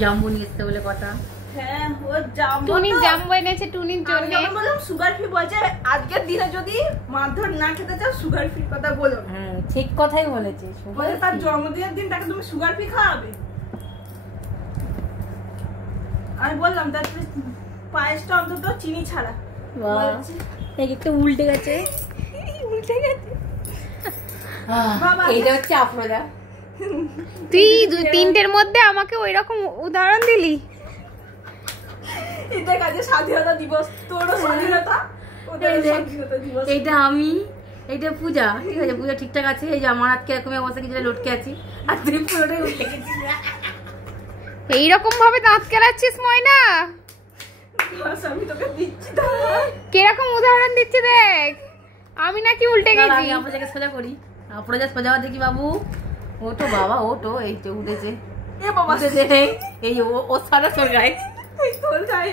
জাম্বু নিয়ে এসতে বলে কথা। হ্যাঁ ও জাম্বু, টুনি জাম্বু এনেছে টুনির জন্য। আমি বললাম সুগার ফ্রি, বলছে আজকের দিনে যদি মারধর না খেতে চাও সুগার ফ্রি কথা বলো। হ্যাঁ ঠিক কথাই বলেছে, বলে তার জন্মদিনের দিন তাকে তুমি সুগার ফ্রি খাওয়াবে। আমি বললাম তার পায়েসটা অন্তত চিনি ছাড়া। একটু উল্টে গেছে, উল্টে গেছে। এইটা হচ্ছে আফরোজা। তুই 2-3টের মধ্যে আমাকে ওই রকম উদাহরণ দিলি। এটা কাজে স্বাধীনতা দিবস, তোরও স্বাধীনতা, ওদের স্বাধীনতা দিবস। এইটা আমি, এইটা পূজা, ঠিক আছে পূজা ঠিকঠাক আছে। এই যে আমার হাতকে এরকমই অবস্থা, কিছু লটকে আছি, আর তুই পুরোটাই উল্টে গেছিস। এইরকম ভাবে দাঁত কেলাচ্ছিস ময়না, আমি তোকে দিচ্ছি। কিরকম উদাহরণ দিচ্ছি দেখ, আমি নাকি উল্টে গেছি। আপনাকে সোজা করি, আপনাদের সোজা দেখি বাবু, ওটো বাবা ওটো, এই তো উঠেছে। এ বাবা এই ও সারা তোর গায়ে, তোর গায়ে।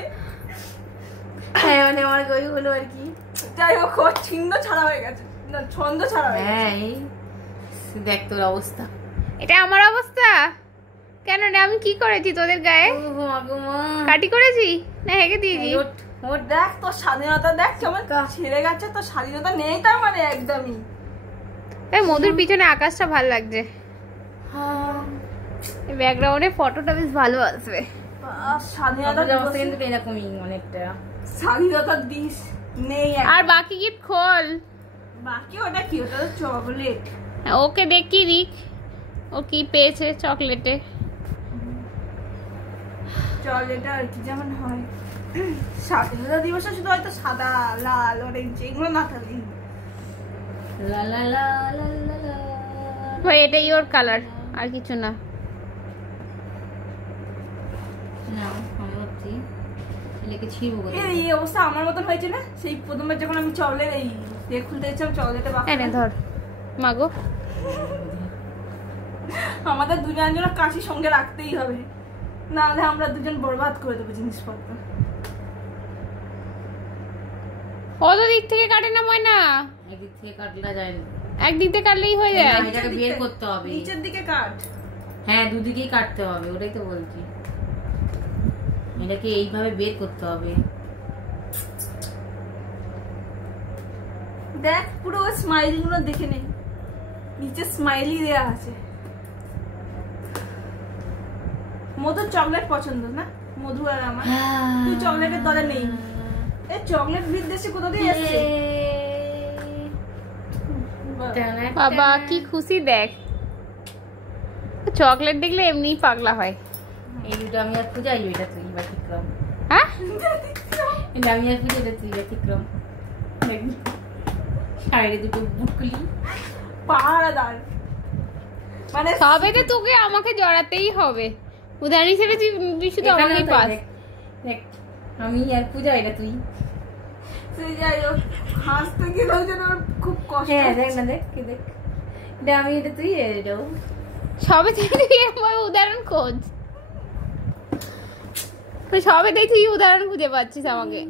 হ্যাঁ মানে আমার ওই হলো আর কি। যাই হোক ও চিহ্ন ছাড়া হয়ে গেছে, না ছন্দ ছাড়া হয়ে গেছে। হ্যাঁ এই দেখ তোর অবস্থা। এটা আমার অবস্থা কেন রে? আমি কি করেছি তোদের গায়ে? কাটি করেছি না হেগে দিয়েছি? ওর দেখ তোর স্বাধীনতা দেখ কেমন ছেড়ে গেছে, তোর স্বাধীনতা নেই তার মানে একদমই। এই মধুর পিছনে আকাশটা ভালো লাগছে, ব্যাকগ্রাউন্ডে ফটোটা বেশ ভালো আসবে। স্বাধীনতা কিন্তু এরকমই অনেকটা স্বাধীনতা দিস নেই। আর বাকি গিফট খোল। বাকি ওটা কি? ওটা তো চকলেট। ওকে দেখি দিক ও কি পেয়েছে চকলেটে। চকলেট আর কি যেমন হয় স্বাধীনতা দিবসে শুধু হয়তো সাদা লাল অরেঞ্জ এগুলো না থাকে। লা লা লা লা লা লা। ভাই এটাই ওর কালার, আর কিছু না। না আমরা কি লেকে ছিড়বো গো। এই অবস্থা আমার মতন হয়েছে না সেই প্রথমবার যখন আমি চকলেট এই কেক খুলতে গেছিলাম, চকলেটে বাকি এনে ধর মাগো। আমাদের দুজনের কাশি সঙ্গে রাখতেই হবে, না হলে আমরা দুজন বরবাদ করে দেবো জিনিসপত্র। কত দিক থেকে কাটে না ময়না? একদিক থেকে কাটলা যায় না, একদিক থেকে কাটলেই হয়ে যায়। এটাকে বের করতে হবে, নিচের দিকে কাট। হ্যাঁ দুদিকেই কাটতে হবে, ওটাই তো বলছি। এটাকে এইভাবে বের করতে হবে। দেখ পুরো স্মাইল গুলো দেখে নে, নিচে স্মাইলি দেয়া আছে। মধুর চকলেট পছন্দ না? মধু আর আমার, তুই চকলেটের দলে নেই। এই চকলেট বিদেশে কোথা দিয়ে এসেছে? বাবা কি খুশি দেখ, চকলেট দেখলে এমনিই পাগলা হয়। এই দুটো আমি আর পূজাই, এটা তুই ব্যতিক্রম। হ্যাঁ এটা আমি আর পূজা, এটা তুই ব্যতিক্রম। সাইডে দুটো বুকলি পাহাড়াদার, মানে সবে তো তোকে আমাকে জড়াতেই হবে, উদাহরণ হিসেবে তুই শুধু আমাকেই পাস। দেখ আমি আর পূজা, এটা তুই। সেই যাই হোক হাসতে গেলেও যেন খুব কষ্ট। হ্যাঁ দেখ না, দেখ কি দেখ, এটা আমি এটা তুই, এটাও সবে থেকে তুই এরকম উদাহরণ খোঁজ, সবে থেকে তুই উদাহরণ খুঁজে পাচ্ছিস আমাকে।